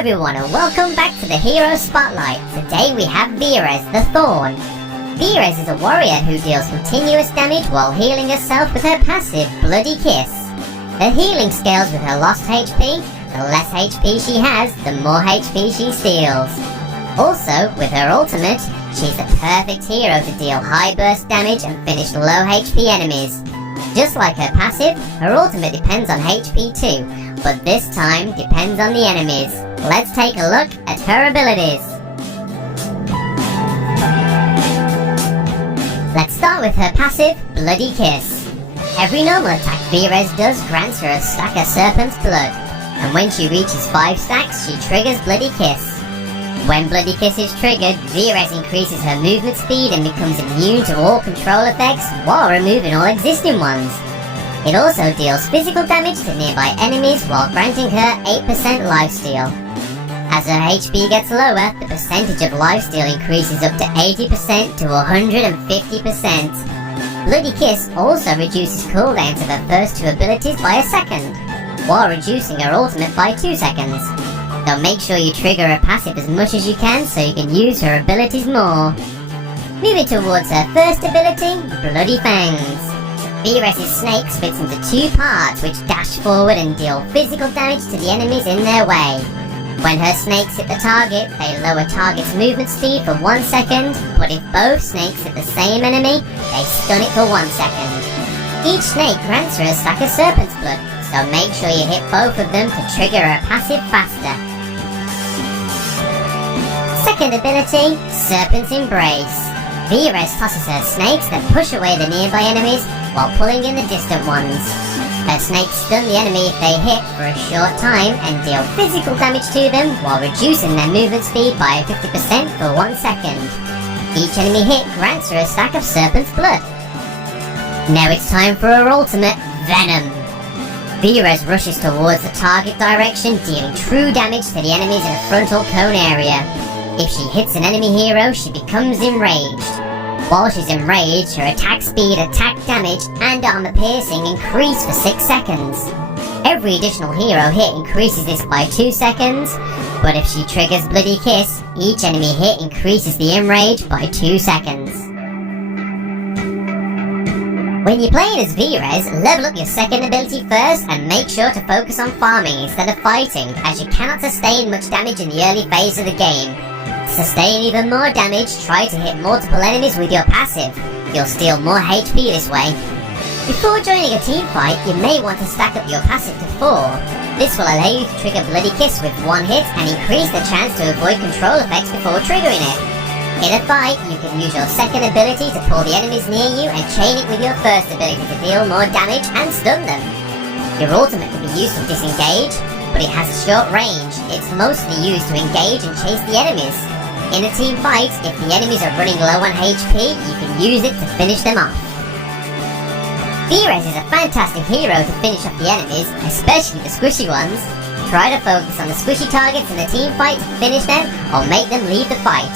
everyone and welcome back to the Hero Spotlight. Today we have Valor, the Thorn. Valor is a warrior who deals continuous damage while healing herself with her passive Bloody Kiss. Her healing scales with her lost HP. The less HP she has, the more HP she steals. Also, with her ultimate, she's the perfect hero to deal high burst damage and finish low HP enemies. Just like her passive, her ultimate depends on HP too, but this time depends on the enemies. Let's take a look at her abilities. Let's start with her passive, Bloody Kiss. Every normal attack Valor does grants her a stack of Serpent's Blood, and when she reaches 5 stacks, she triggers Bloody Kiss. When Bloody Kiss is triggered, Valor increases her movement speed and becomes immune to all control effects while removing all existing ones. It also deals physical damage to nearby enemies while granting her 8% lifesteal. As her HP gets lower, the percentage of lifesteal increases up to 80% to 150%. Bloody Kiss also reduces cooldowns of her first 2 abilities by a second, while reducing her ultimate by 2 seconds. So make sure you trigger her passive as much as you can so you can use her abilities more. Moving towards her first ability, Bloody Fangs. Valor's snake splits into 2 parts which dash forward and deal physical damage to the enemies in their way. When her snakes hit the target, they lower target's movement speed for 1 second, but if both snakes hit the same enemy, they stun it for 1 second. Each snake grants her a stack of Serpent's Blood, so make sure you hit both of them to trigger her passive faster. Second ability, Serpent's Embrace. Valor tosses her snakes that push away the nearby enemies while pulling in the distant ones. Her snakes stun the enemy if they hit for a short time and deal physical damage to them while reducing their movement speed by 50% for 1 second. Each enemy hit grants her a stack of Serpent's Blood. Now it's time for her ultimate, Venom. Valor rushes towards the target direction, dealing true damage to the enemies in the frontal cone area. If she hits an enemy hero, she becomes enraged. While she's enraged, her attack speed, attack damage, and armor piercing increase for 6 seconds. Every additional hero hit increases this by 2 seconds, but if she triggers Bloody Kiss, each enemy hit increases the enrage by 2 seconds. When you're playing as Valor, level up your second ability first and make sure to focus on farming instead of fighting, as you cannot sustain much damage in the early phase of the game. To sustain even more damage, try to hit multiple enemies with your passive. You'll steal more HP this way. Before joining a team fight, you may want to stack up your passive to 4. This will allow you to trigger Bloody Kiss with 1 hit and increase the chance to avoid control effects before triggering it. In a fight, you can use your second ability to pull the enemies near you and chain it with your first ability to deal more damage and stun them. Your ultimate can be used to disengage, but it has a short range. It's mostly used to engage and chase the enemies. In a team fight, if the enemies are running low on HP, you can use it to finish them off. Valor is a fantastic hero to finish off the enemies, especially the squishy ones. Try to focus on the squishy targets in the team fight to finish them, or make them leave the fight.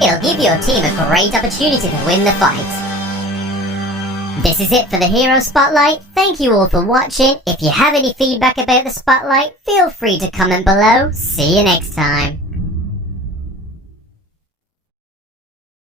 It'll give your team a great opportunity to win the fight. This is it for the Hero Spotlight. Thank you all for watching. If you have any feedback about the Spotlight, feel free to comment below. See you next time.